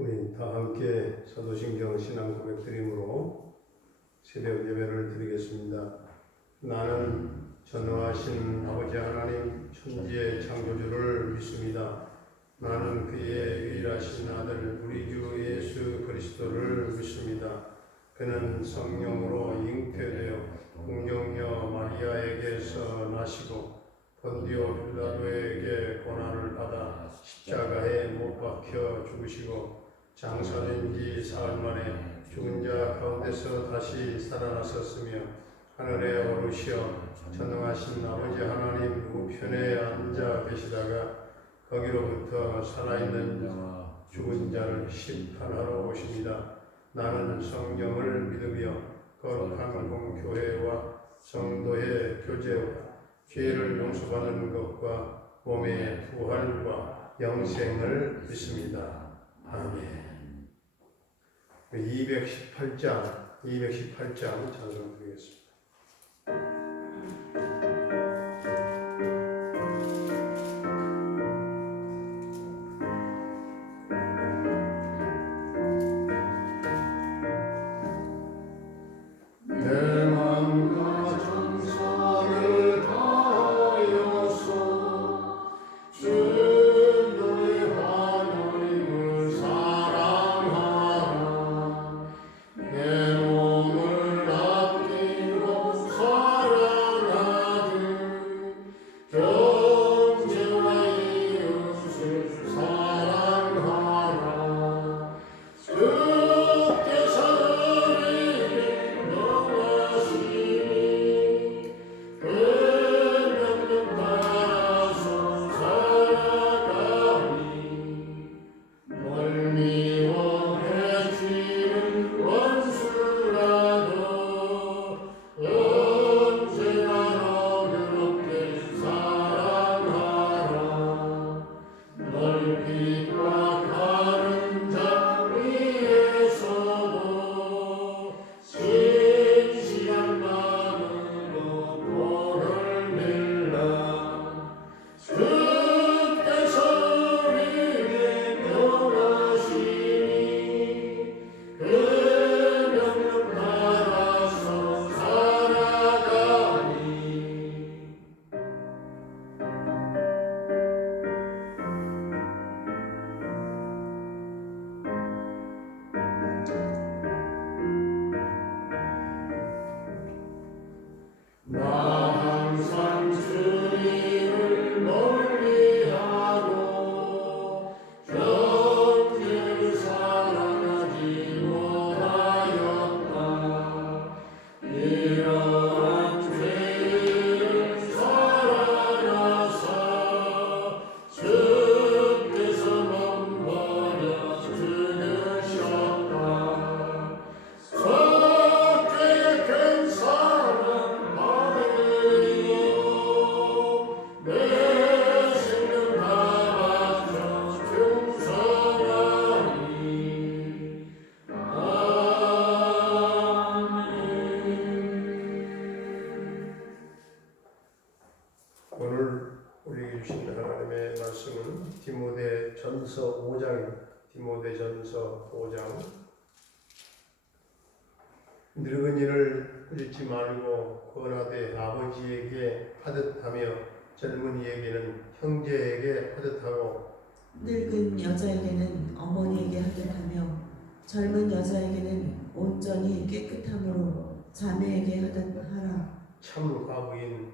우리 다 함께 사도신경 신앙 고백 드림으로 새벽 예배를 드리겠습니다. 나는 전능하신 아버지 하나님 천지의 창조주를 믿습니다. 나는 그의 유일하신 아들 우리 주 예수 그리스도를 믿습니다. 그는 성령으로 잉태되어 동정녀 마리아에게서 나시고 본디오 빌라도에게 고난을 받아 십자가에 못 박혀 죽으시고 장사된 지 사흘 만에 죽은 자 가운데서 다시 살아나셨으며 하늘에 오르시어 전능하신 아버지 하나님 우편에 앉아 계시다가 거기로부터 살아있는 죽은 자를 심판하러 오십니다. 나는 성령을 믿으며 거룩한 공교회와 성도의 교제와 죄를 용서받는 것과 몸의 부활과 영생을 믿습니다. 아멘. 218장 찬송 드리겠습니다. 오늘 우리에게 주신 하나님의 말씀은 디모데전서 5장입니다. 디모데전서 5장. 늙은 이를 꾸짖지 말고 권하되 아버지에게 하듯하며 젊은이에게는 형제에게 하듯하고 늙은 여자에게는 어머니에게 하듯하며 젊은 여자에게는 온전히 깨끗함으로 자매에게 하듯하라. 참 과부인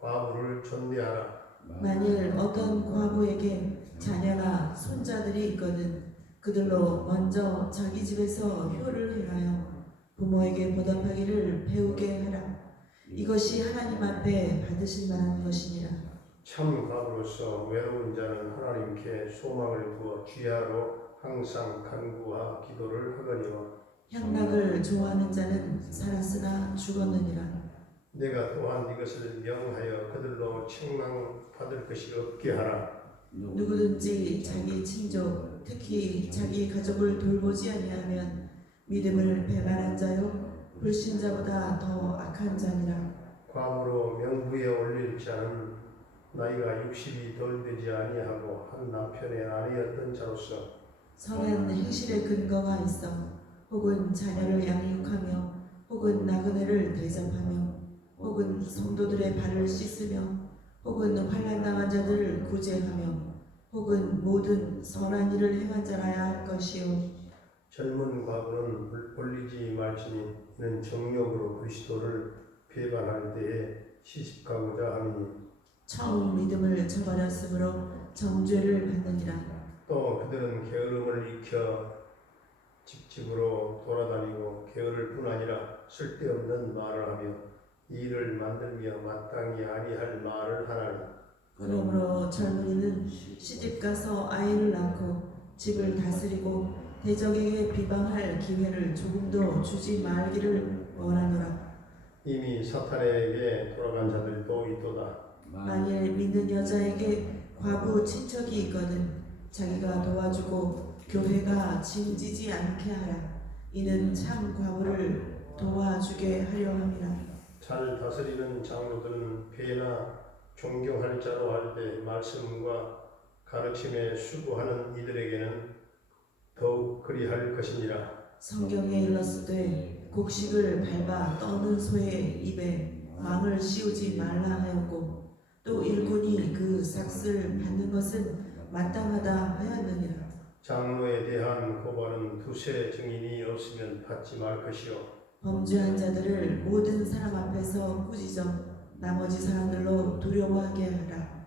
과부를 존대하라. 만일 어떤 과부에게 자녀나 손자들이 있거든 그들로 먼저 자기 집에서 효를 행하여 부모에게 보답하기를 배우게 하라. 이것이 하나님 앞에 받으실 만한 것이니라. 참 과부로서 외로운 자는 하나님께 소망을 두어 주야로 항상 간구하 기도를 하거니와 향락을 좋아하는 자는 살았으나 죽었느니라. 내가 또한 이것을 명하여 그들로 책망받을 것이 없게 하라. 누구든지 자기 친족, 특히 자기 가족을 돌보지 아니하면 믿음을 배반한 자요 불신자보다 더 악한 자니라. 과부로 명부에 올릴 자는 나이가 60이 덜 되지 아니하고 한 남편의 아내였던 자로서 선한 행실의 근거가 있어 혹은 자녀를 양육하며 혹은 나그네를 대접하며 혹은 성도들의 발을 씻으며 혹은 환난당한 자들을 구제하며 혹은 모든 선한 일을 행한 자라야 할 것이요 젊은 과부는 올리지 말지니 이는 정욕으로 그리스도를 배반할 때에 시집가고자 함이니 처음 믿음을 저버렸으므로 정죄를 받느니라. 또 그들은 게으름을 익혀 집집으로 돌아다니고 게으를 뿐 아니라 쓸데없는 말을 하며 일을 만들며 마땅히 아니할 말을 하나니 그러므로 젊은이는 시집가서 아이를 낳고 집을 다스리고 대적에게 비방할 기회를 조금도 주지 말기를 원하노라. 이미 사탄에게 돌아간 자들도 있도다. 만일 믿는 여자에게 과부 친척이 있거든 자기가 도와주고 교회가 징지지 않게 하라. 이는 참 과부를 도와주게 하려 함이라. 잘 다스리는 장로들은 배나 존경할 자로 할 때 말씀과 가르침에 수고하는 이들에게는 더욱 그리할 것이니라. 성경에 일렀으되 곡식을 밟아 떠는 소의 입에 망을 씌우지 말라 하였고 또 일꾼이 그 삭슬 받는 것은 마땅하다 하였느니라. 장로에 대한 고발은 두세 증인이 없으면 받지 말 것이요 범죄한 자들을 모든 사람 앞에서 꾸짖어 나머지 사람들로 두려워하게 하라.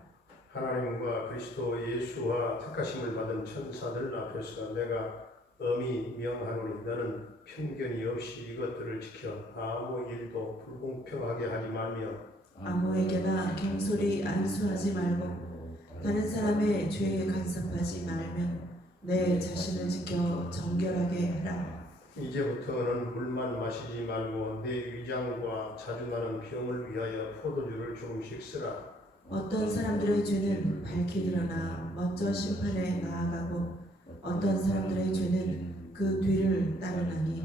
하나님과 그리스도 예수와 택하심을 받은 천사들 앞에서 내가 엄히 명하노니 너는 편견이 없이 이것들을 지켜 아무 일도 불공평하게 하지 말며 아무에게나 갱소리 안수하지 말고 다른 사람의 죄에 간섭하지 말며 내 자신을 지켜 정결하게 하라. 이제부터는 물만 마시지 말고 내 위장과 자주 나는 병을 위하여 포도주를 조금씩 쓰라. 어떤 사람들의 죄는 밝히 드러나 먼저 심판에 나아가고 어떤 사람들의 죄는 그 뒤를 따르나니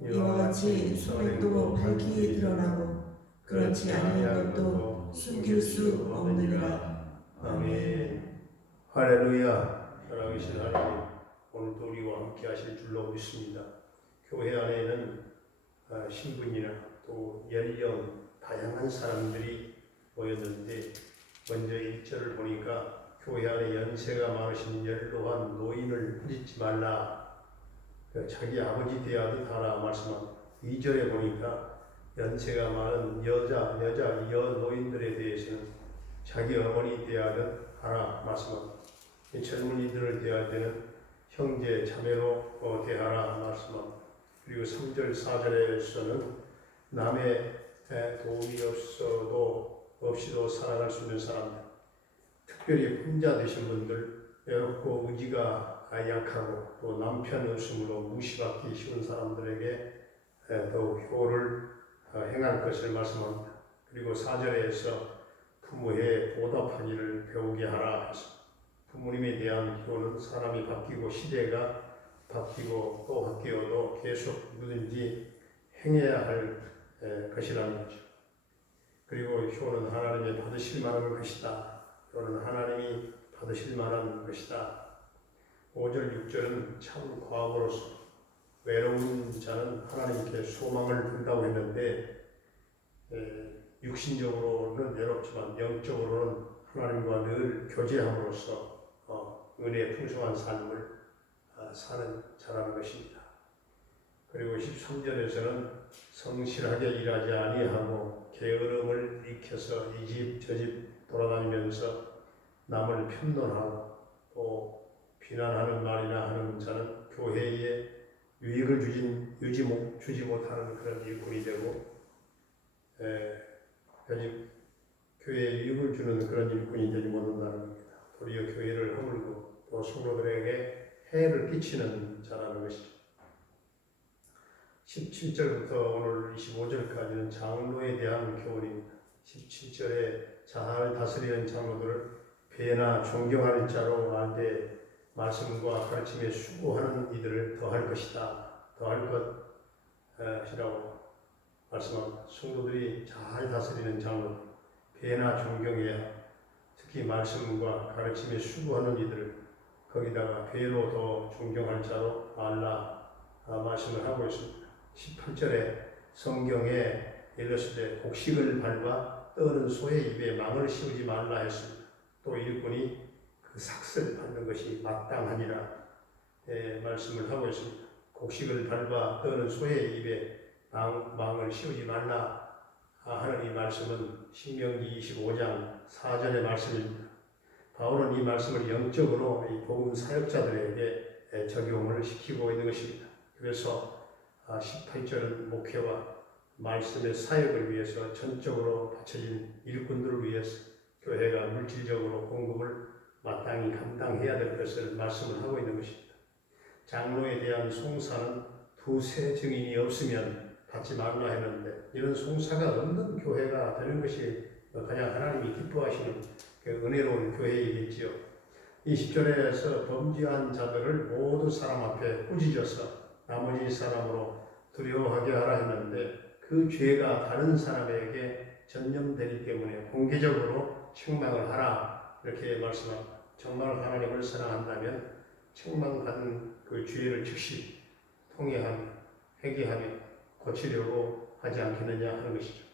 이와 같이 선행도 밝히 드러나고 그렇지 아니한 것도 숨길 수 없느니라. 아멘. 할렐루야. 살아계신 하나님, 오늘도 우리와 함께 하실 줄로 믿습니다. 교회 안에는 신분이나 또 연령 다양한 사람들이 모였는데 먼저 1절을 보니까 교회 안에 연세가 많으신 연로한 노인을 꾸짖지 말라. 자기 아버지 대하듯 하라 말씀합니다. 2절에 보니까 연세가 많은 여자 여노인들에 대해서는 자기 어머니 대하듯 하라 말씀합니다. 젊은이들을 대할 때는 형제 자매로 대하라 말씀합니다. 그리고 3절 4절에서는 남의 도움이 없이도 살아갈 수 있는 사람들, 특별히 혼자 되신 분들, 외롭고 의지가 약하고 또 남편 웃음으로 무시받기 쉬운 사람들에게 더욱 효를 행할 것을 말씀합니다. 그리고 4절에서 부모의 보답하기를 배우게 하라 해서 부모님에 대한 효는 사람이 바뀌고 시대가 바뀌고 또 바뀌어도 계속 누구든지 행해야 할 것이라는 거죠. 그리고 효는 하나님이 받으실 만한 것이다. 효는 하나님이 받으실 만한 것이다. 5절 6절은 참 과거로서 외로운 자는 하나님께 소망을 둔다고 했는데 육신적으로는 외롭지만 영적으로는 하나님과 늘 교제함으로써 은혜의 풍성한 삶을 사는 자라는 것입니다. 그리고 13절에서는 성실하게 일하지 아니하고 게으름을 익혀서 이 집 저 집 돌아다니면서 남을 편론하고 또 비난하는 말이나 하는 자는 교회에 유익을 주지 못하는 그런 일꾼이 되고 교회에 유익을 주는 그런 일꾼이 되지 못한다는 겁니다. 도리어 교회를 허물고 또 성도들에게 해를 끼치는 자라는 것이죠. 17절부터 오늘 25절까지는 장로에 대한 교훈입니다. 17절에 잘 다스리는 장로들을 배나 존경할 자로 알되 말씀과 가르침에 수고하는 이들을 더할 것이다. 더할 것이라고 말씀합니다. 성도들이 잘 다스리는 장로들, 배나 존경해야 특히 말씀과 가르침에 수고하는 이들을 거기다가 배로 더 존경할 자로 알라 말씀을 하고 있습니다. 18절에 성경에 읽었을 때 곡식을 밟아 떠는 소의 입에 망을 씌우지 말라 했습니다. 또 일꾼이 그 삭슬 받는 것이 마땅하니라 말씀을 하고 있습니다. 곡식을 밟아 떠는 소의 입에 망을 씌우지 말라 하는 이 말씀은 신명기 25장 4절의 말씀입니다. 바울은 이 말씀을 영적으로 이 복음 사역자들에게 적용을 시키고 있는 것입니다. 그래서 18절은 목회와 말씀의 사역을 위해서 전적으로 바쳐진 일꾼들을 위해서 교회가 물질적으로 공급을 마땅히 감당해야 될 것을 말씀을 하고 있는 것입니다. 장로에 대한 송사는 두세 증인이 없으면 받지 말라 했는데 이런 송사가 없는 교회가 되는 것이 가장 하나님이 기뻐하시는 그 은혜로운 교회이겠지요. 20절에서 범죄한 자들을 모두 사람 앞에 꾸짖어서 나머지 사람으로 두려워하게 하라 했는데 그 죄가 다른 사람에게 전념되기 때문에 공개적으로 책망을 하라 이렇게 말씀합니다. 정말 하나님을 사랑한다면 책망받은 그 죄를 즉시 통회하며 회개하며 고치려고 하지 않겠느냐 하는 것이죠.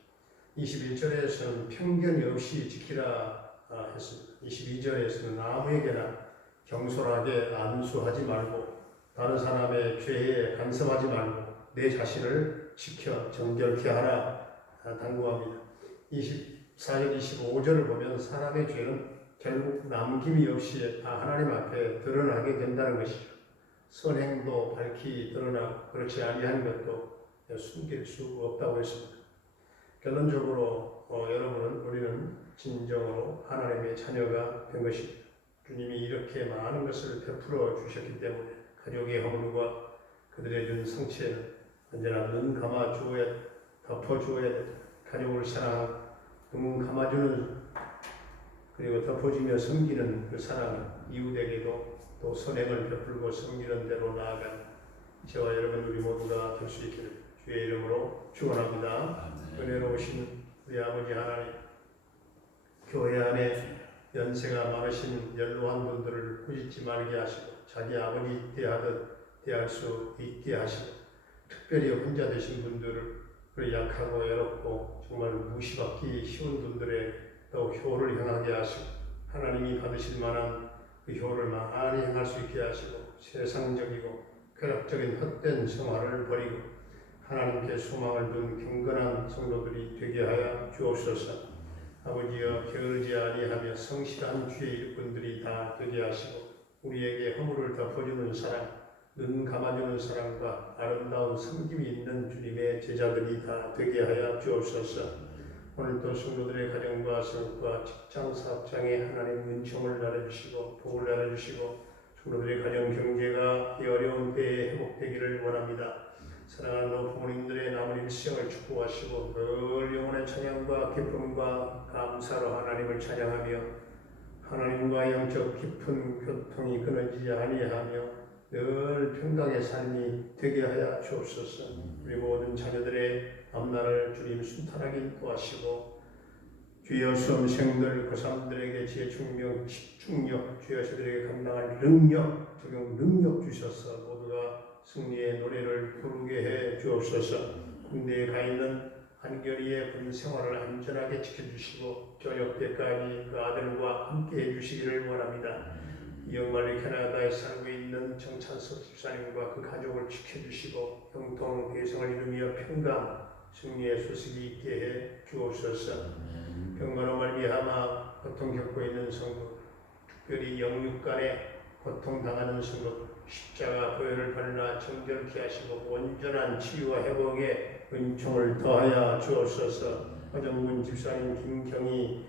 21절에서는 편견이 없이 지키라 했습니다. 22절에서는 아무에게나 경솔하게 안수하지 말고 다른 사람의 죄에 간섭하지 말고 내 자신을 지켜 정결케 하라 당부합니다. 24절 25절을 보면 사람의 죄는 결국 남김이 없이 다 하나님 앞에 드러나게 된다는 것이죠. 선행도 밝히 드러나고 그렇지 아니한 것도 숨길 수 없다고 했습니다. 결론적으로 우리는 진정으로 하나님의 자녀가 된 것입니다. 주님이 이렇게 많은 것을 베풀어 주셨기 때문에 가족의 허물과 그들의 준 상처에는 언제나 눈 감아 주어야 덮어 주어야 됩니다. 가족을 사랑하고 눈 감아주는 그리고 덮어주며 섬기는 그 사랑 이웃에게도 또 선행을 베풀고 섬기는 대로 나아가는 저와 여러분 우리 모두가 될 수 있기를 주의 이름으로 축원합니다. 은혜로우신 우리 아버지 하나님, 교회 안에 연세가 많으신 연로한 분들을 꾸짖지 말게 하시고 자기 아버지 대하듯 대할 수 있게 하시고 특별히 혼자 되신 분들을 약하고 외롭고 정말 무시받기 쉬운 분들의 또 효를 행하게 하시고 하나님이 받으실 만한 그 효를 많이 행할 수 있게 하시고 세상적이고 쾌락적인 헛된 생활을 버리고 하나님께 소망을 둔 경건한 성도들이 되게 하여 주옵소서. 아버지여 게으르지 아니하며 성실한 주의 일꾼들이 다 되게 하시고 우리에게 허물을 덮어주는 사랑, 눈 감아주는 사랑과 아름다운 섬김이 있는 주님의 제자들이 다 되게 하여 주옵소서. 오늘도 성도들의 가정과 생활과 직장 사업장에 하나님 은총을 나눠주시고 복을 나눠주시고 성도들의 가정 경제가 이 어려운 때에 회복되기를 원합니다. 사랑하는 부모님들의 남은 일생을 축복하시고 늘 영혼의 찬양과 기쁨과 감사로 하나님을 찬양하며 하나님과 영적 깊은 교통이 끊어지지 아니하며 늘 평강의 삶이 되게 하여 주옵소서. 우리 모든 자녀들의 앞날을 주님 순탄하게 인도하시고 주여 수험생들 고3들에게 지혜 집중력 주여 저들에게 감당할 능력 적용 능력 주셔서 모두가 승리의 노래를 부르게 해 주옵소서. 국내에 가 있는 한결이의 군 생활을 안전하게 지켜주시고 저녁 때까지 그 아들과 함께 해주시기를 원합니다. 영광의 캐나다에 살고 있는 정찬석 집사님과 그 가족을 지켜주시고 형통 대성을 이루며 평강 승리의 소식이 있게 해 주옵소서. 병마로 말미암아 고통 겪고 있는 성도, 특별히 영육간에 고통당하는 성도, 십자가 보혈을 발라 정결케 하시고 온전한 치유와 회복에 은총을 더하여 주옵소서. 허정문 집사님, 김경희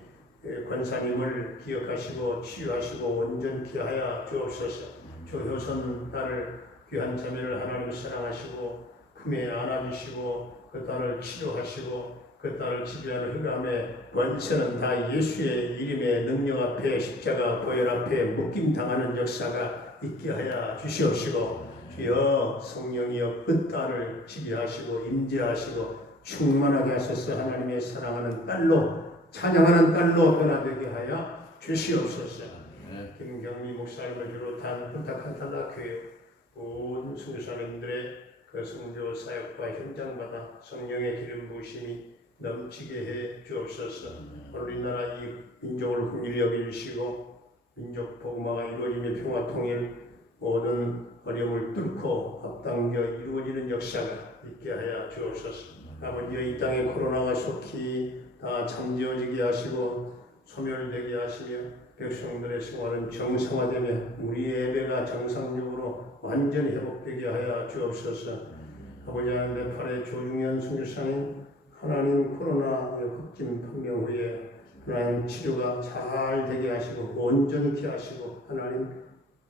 권사님을 기억하시고 치유하시고 온전케 하여 주옵소서. 조효선 딸을 귀한 자매를 하나님 사랑하시고 품에 안아주시고 그 딸을 치료하시고 그 딸을 지배하는 흑암의 원세는 다 예수의 이름의 능력 앞에 십자가 보혈 앞에 묶임당하는 역사가 있게 하여 주시옵시고 주여 성령이여 그 딸을 지배하시고 임재하시고 충만하게 하셔서 하나님의 사랑하는 딸로 찬양하는 딸로 변화되게 하여 주시옵소서. 김경미 목사님을 비롯한 punta칸타나교회 모든 선교사님들의 그 선교 사역과 현장마다 성령의 기름 부으심이 넘치게 해 주옵소서. 오늘 이 나라 이 민족을 긍휼히 여겨주시고 민족 복음화가 이루어지며 평화 통일 모든 어려움을 뚫고 앞당겨 이루어지는 역사가 있게 하여 주옵소서. 아버지의 이 땅의 코로나가 속히 다 잠재워지게 하시고 소멸되게 하시며 백성들의 생활은 정상화되며 우리의 예배가 정상적으로 완전히 회복되게 하여 주옵소서. 아버지 하나님 네팔의 조중현 선교사님 하나님 코로나의 확진 판명 후에 하나님 치료가 잘 되게 하시고 온전케 하시고 하나님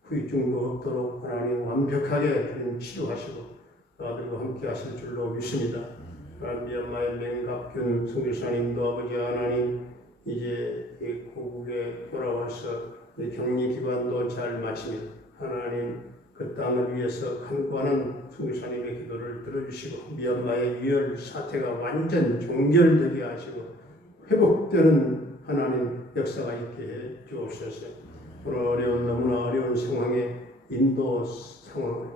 후유증도 없도록 하나님 완벽하게 치료하시고 아들과 함께 하실 줄로 믿습니다. 하나님 미얀마의 맹갑균 선교사님도 아버지 하나님 이제 이 고국에 돌아와서 이 격리 기간도 잘 마치며 하나님 그 땅을 위해서 간구하는 선교사님의 기도를 들어주시고 미얀마의 유혈 사태가 완전 종결되게 하시고 회복되는 하나님 역사가 있게 해 주옵소서. 오늘 너무나 어려운 상황에 인도 상황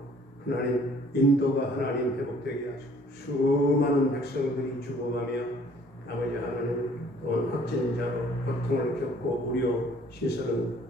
하나님 인도가 하나님 회복되게 하시고 수많은 백성들이 죽어가며 아버지 하나님 또 확진자로 고통을 겪고 의료 시설은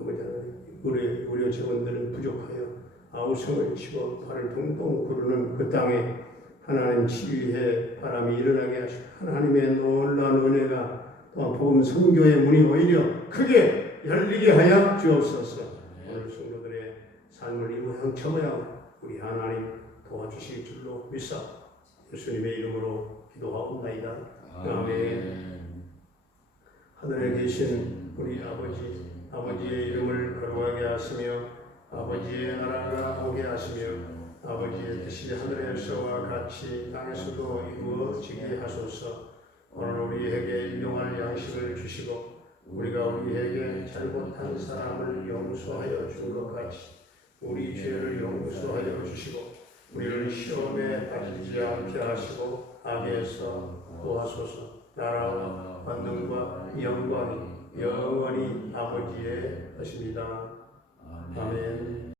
아버지 하나님 의료 직원들은 부족하여 아우성을 치고 발을 동동 구르는 그 땅에 하나님 치유의 바람이 일어나게 하시고 하나님의 놀라운 은혜가 또 복음 선교의 문이 오히려 크게 열리게 하여 주옵소서. 오늘 성도들의 삶을 이 모양 저 모양 우리 하나님 도와주실 줄로 믿사 예수님의 이름으로 기도하옵나이다. 아멘. 하늘에 계신 우리 아버지의 이름을 거룩하게 하시며 아버지의 나라가 오게 하시며 아버지의 뜻이 하늘에서와 같이 땅에서도 이루어지게 하소서. 오늘 우리에게 일용할 양식을 주시고 우리가 우리에게 잘못한 사람을 용서하여 준 것 같이 우리 죄를 용서하여 주시고 우리를 시험에 빠지지 않게 하시고 악에서 구하소서. 나라와 권능과 영광이 영원히 아버지의 것입니다. 아멘.